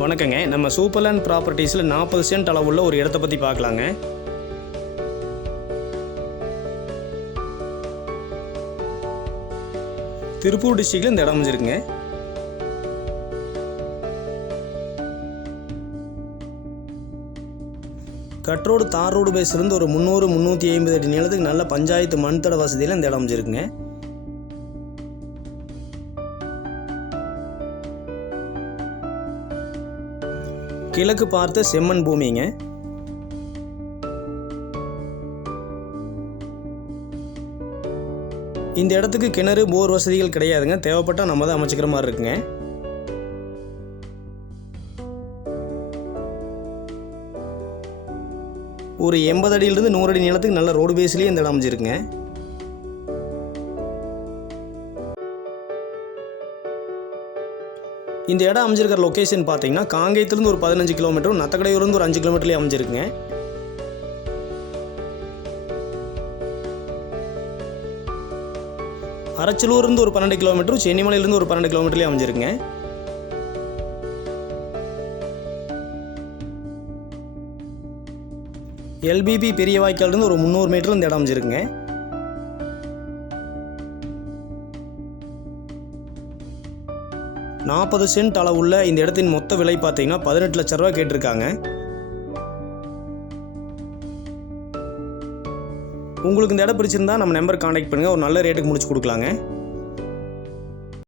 வணக்கங்க. நம்ம சூப்பர்லேண்ட் ப்ராப்பர்ட்டிஸில் நாற்பது சென்ட் அளவுள்ள ஒரு இடத்த பற்றி பார்க்கலாங்க. திருப்பூர் டிஸ்ட்ரிக்டில் இந்த இடம் அமைஞ்சிருக்குங்க. கட்ரோடு தார் ரோடு பேஸ்லேருந்து ஒரு முந்நூறு முந்நூற்றி ஐம்பது அடி நீளத்துக்கு நல்ல பஞ்சாயத்து மண் தட வசதியில் இந்த இடம் அமைஞ்சிருக்குங்க. கிழக்கு பார்த்த செம்மண் பூமிங்க. இந்த இடத்துக்கு கிணறு போர் வசதிகள் கிடையாதுங்க. தேவைப்பட்டால் நம்ம தான் அமைச்சிக்கிற மாதிரி இருக்குங்க. ஒரு எண்பது அடியிலிருந்து நூறு அடி நிலத்துக்கு நல்ல ரோடு பேஸ்லேயே இந்த இடம் அமைஞ்சிருக்குங்க. இந்த இடம் அமைஞ்சிருக்கிற லொக்கேஷன் பார்த்தீங்கன்னா காங்கேயத்துலேருந்து ஒரு பதினஞ்சு கிலோமீட்டரும் நத்தக்கடையூர்லேருந்து ஒரு அஞ்சு கிலோமீட்டர்லேயே அமைஞ்சிருக்குங்க. அரச்சலூர்லேருந்து ஒரு பன்னெண்டு கிலோமீட்டரும் சென்னிமலையிலேருந்து ஒரு பன்னெண்டு கிலோமீட்டர்லேயே அமைஞ்சிருக்குங்க. எல்பிபி பெரிய வாய்க்கால்லேருந்து ஒரு முந்நூறு மீட்டர் இந்த இடம் அமைஞ்சிருக்குங்க. நாற்பது சென்ட் அளவுள்ள இந்த இடத்தின் மொத்த விலை பார்த்தீங்கன்னா பதினெட்டு லட்ச ரூபா கேட்டிருக்காங்க. உங்களுக்கு இந்த இடம் பிடிச்சிருந்தா நம்ம நம்பர் காண்டாக்ட் பண்ணுங்கள் ஒரு நல்ல ரேட்டுக்கு முடிச்சு கொடுக்கலாங்க.